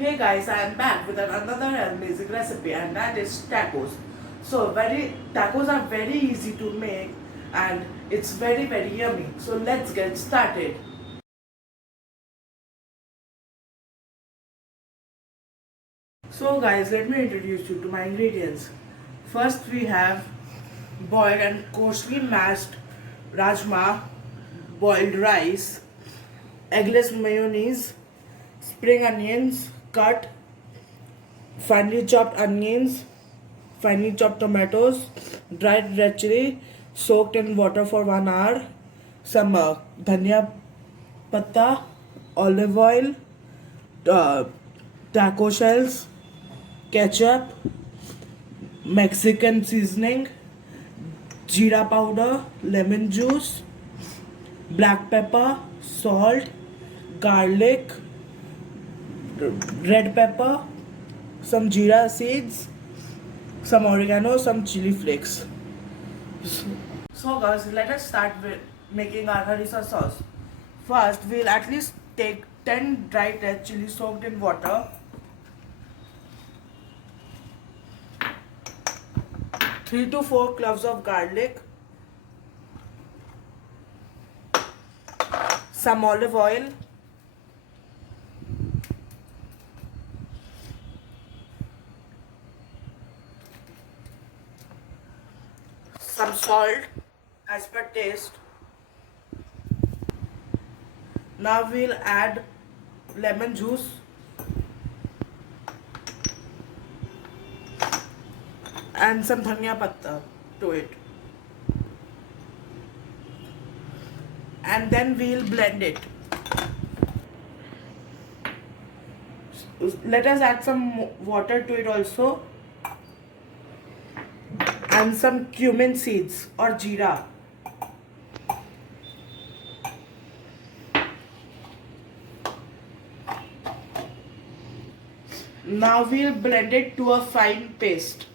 Hey guys, I am back with another amazing recipe, and that is tacos. So tacos are very easy to make and it's very yummy. So let's get started. So guys, let me introduce you to my ingredients. First we have boiled and coarsely mashed rajma, boiled rice, eggless mayonnaise, spring onions cut, finely chopped onions, finely chopped tomatoes, dried red chili soaked in water for 1 hour, some dhania patta, olive oil, uh, taco shells, ketchup, Mexican seasoning, jeera powder, lemon juice, black pepper, salt, garlic, red pepper, some jeera seeds, some oregano, some chili flakes. So guys, let us start with making our harissa sauce. First, we'll at least take 10 dried red chili soaked in water, 3 to 4 cloves of garlic, some olive oil, some salt as per taste. Now we'll add lemon juice, and some dhania patta to it. And then we'll blend it. Let us add some water to it also, and some cumin seeds or jeera. Now we'll blend it to a fine paste.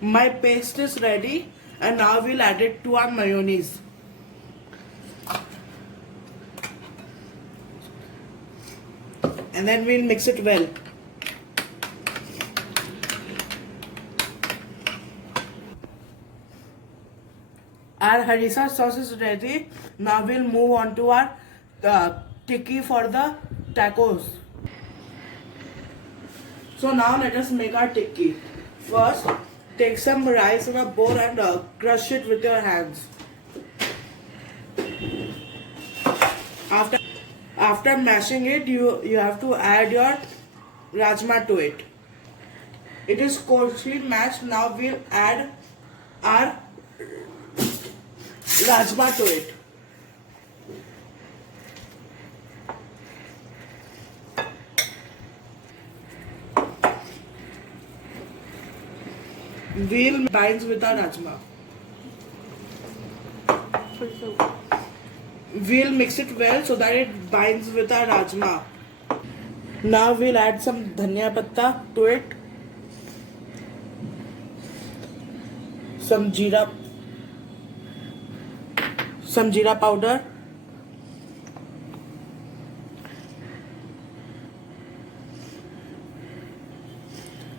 My paste is ready, and now we'll add it to our mayonnaise. And then we'll mix it well. Our harissa sauce is ready. Now we'll move on to our tikki for the tacos. So now let us make our tikki. First, take some rice in a bowl and crush it with your hands. After mashing it, you have to add your rajma to it. It is coarsely mashed. Now we'll add our rajma to it. We'll binds with our rajma. We'll mix it well so that it binds with our rajma. Now we'll add some dhania patta to it, some jeera powder,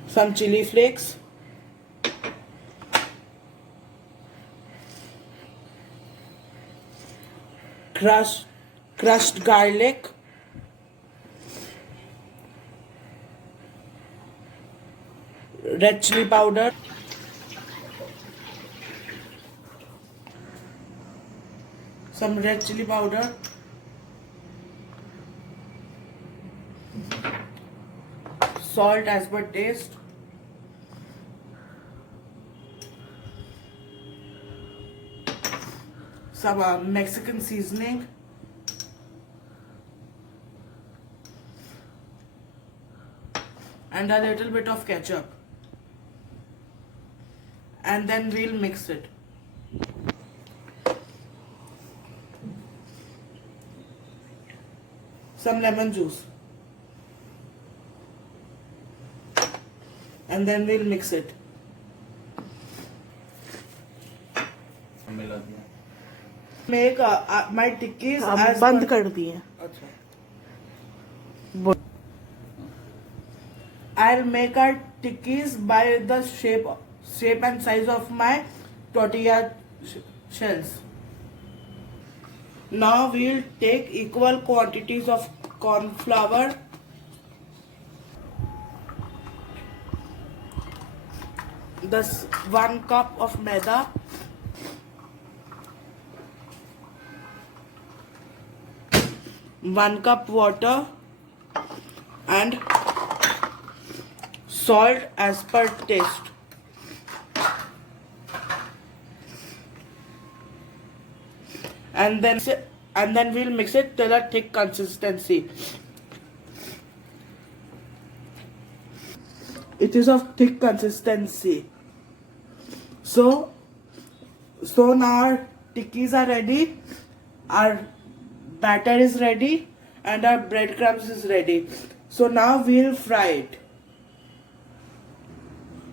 some chili flakes, crushed garlic, red chili powder, some red chili powder, salt as per taste, some Mexican seasoning, and a little bit of ketchup. And then we'll mix it. Some lemon juice. And then we'll mix it. Make my tikkis as बंद कर दिए. अच्छा. But I'll make our tikkis by the shape and size of my tortilla shells. Now we'll take equal quantities of corn flour, this 1 cup of maida, 1 cup water, and salt as per taste. And then we'll mix it till a thick consistency. It is of thick consistency. So now our tikkis are ready, our batter is ready, and our breadcrumbs is ready. So now we'll fry it.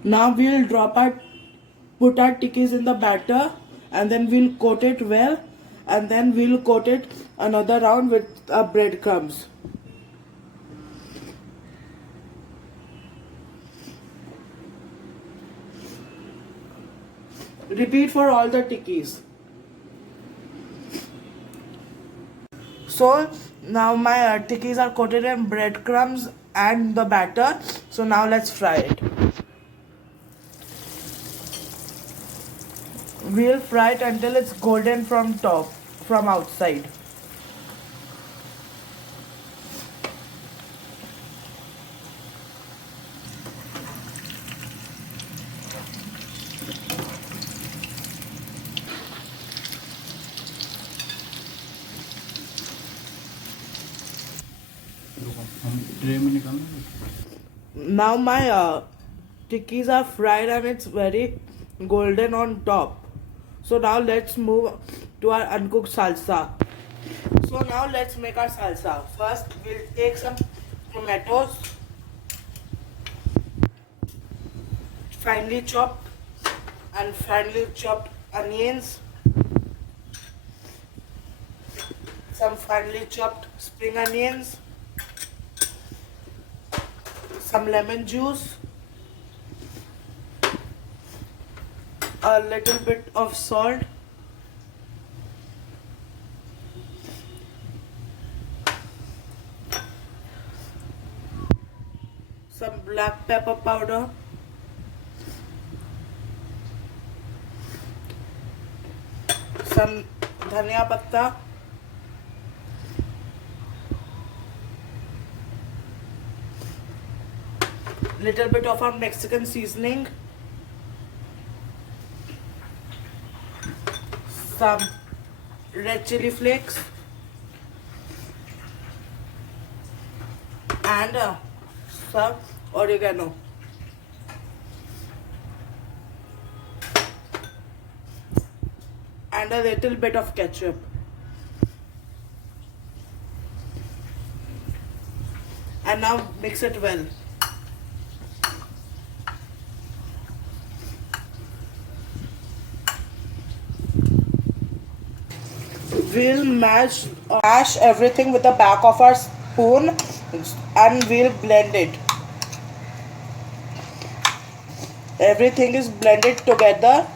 Now we'll put our tikkis in the batter, and then we'll coat it well, and then we'll coat it another round with our breadcrumbs. Repeat for all the tikkis. So now my tikkis are coated in breadcrumbs and the batter. So now let's fry it. We'll fry it until it's golden from outside. Now my tikkis are fried and it's very golden on top. So now let's move to our uncooked salsa. So now let's make our salsa. First we'll take some tomatoes, finely chopped, and finely chopped onions, some finely chopped spring onions, some lemon juice, a little bit of salt, some black pepper powder, some dhania patta, little bit of our Mexican seasoning, some red chili flakes, and some oregano. And a little bit of ketchup. And now mix it well. We'll mash everything with the back of our spoon and we'll blend it. Everything is blended together.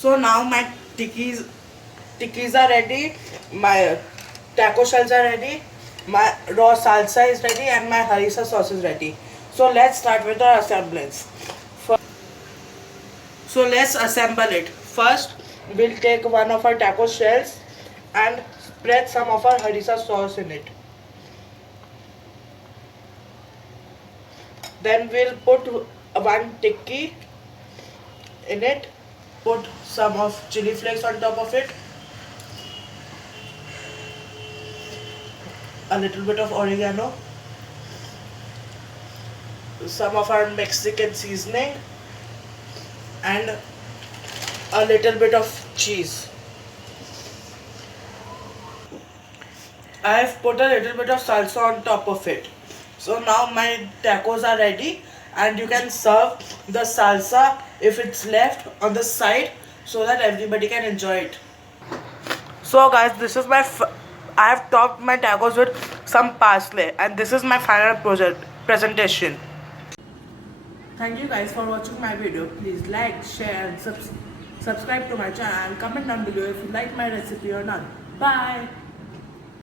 So now my tikkis are ready, my taco shells are ready, my raw salsa is ready, and my harissa sauce is ready. So let's start with our assemblance. So let's assemble it. First we'll take one of our taco shells and spread some of our harissa sauce in it. Then we'll put one tikki in it, put some of chili flakes on top of it, a little bit of oregano, some of our Mexican seasoning, and a little bit of cheese. I have put a little bit of salsa on top of it. So now my tacos are ready, and you can serve the salsa if it's left on the side so that everybody can enjoy it. So guys, this is I have topped my tacos with some parsley, and this is my final presentation. Thank you guys for watching my video. Please like, share and subscribe to my channel and comment down below if you like my recipe or not. Bye.